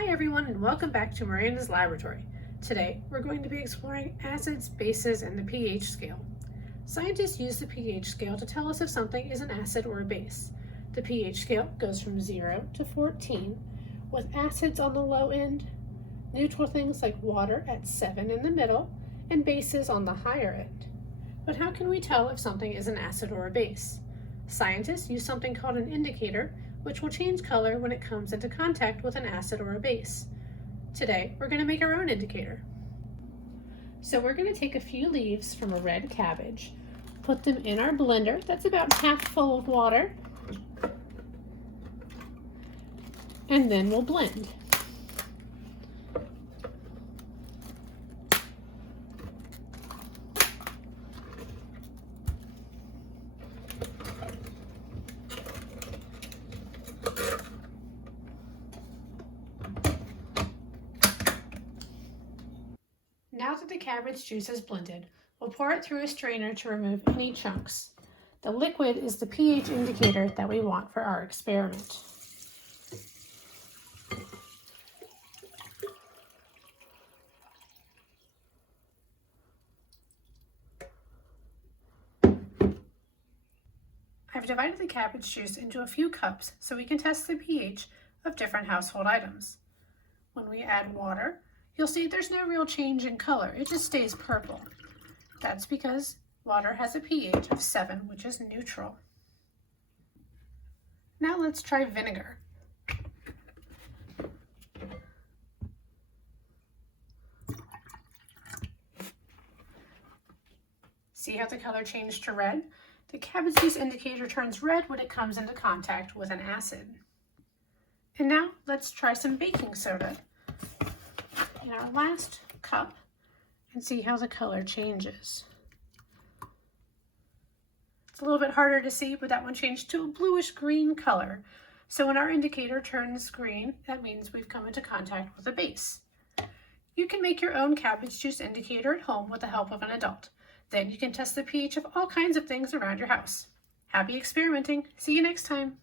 Hi everyone and welcome back to Miranda's laboratory. Today we're going to be exploring acids, bases, and the pH scale. Scientists use the pH scale to tell us if something is an acid or a base. The pH scale goes from 0 to 14, with acids on the low end, neutral things like water at 7 in the middle, and bases on the higher end. But how can we tell if something is an acid or a base? Scientists use something called an indicator, which will change color when it comes into contact with an acid or a base. Today, we're going to make our own indicator. So we're going to take a few leaves from a red cabbage, put them in our blender that's about half full of water, and then we'll blend. Now that the cabbage juice is blended, we'll pour it through a strainer to remove any chunks. The liquid is the pH indicator that we want for our experiment. I've divided the cabbage juice into a few cups so we can test the pH of different household items. When we add water, you'll see there's no real change in color, it just stays purple. That's because water has a pH of 7, which is neutral. Now let's try vinegar. See how the color changed to red? The cabbage juice indicator turns red when it comes into contact with an acid. And now let's try some baking soda in our last cup and see how the color changes. It's a little bit harder to see, but that one changed to a bluish green color. So when our indicator turns green, that means we've come into contact with a base. You can make your own cabbage juice indicator at home with the help of an adult. Then you can test the pH of all kinds of things around your house. Happy experimenting! See you next time!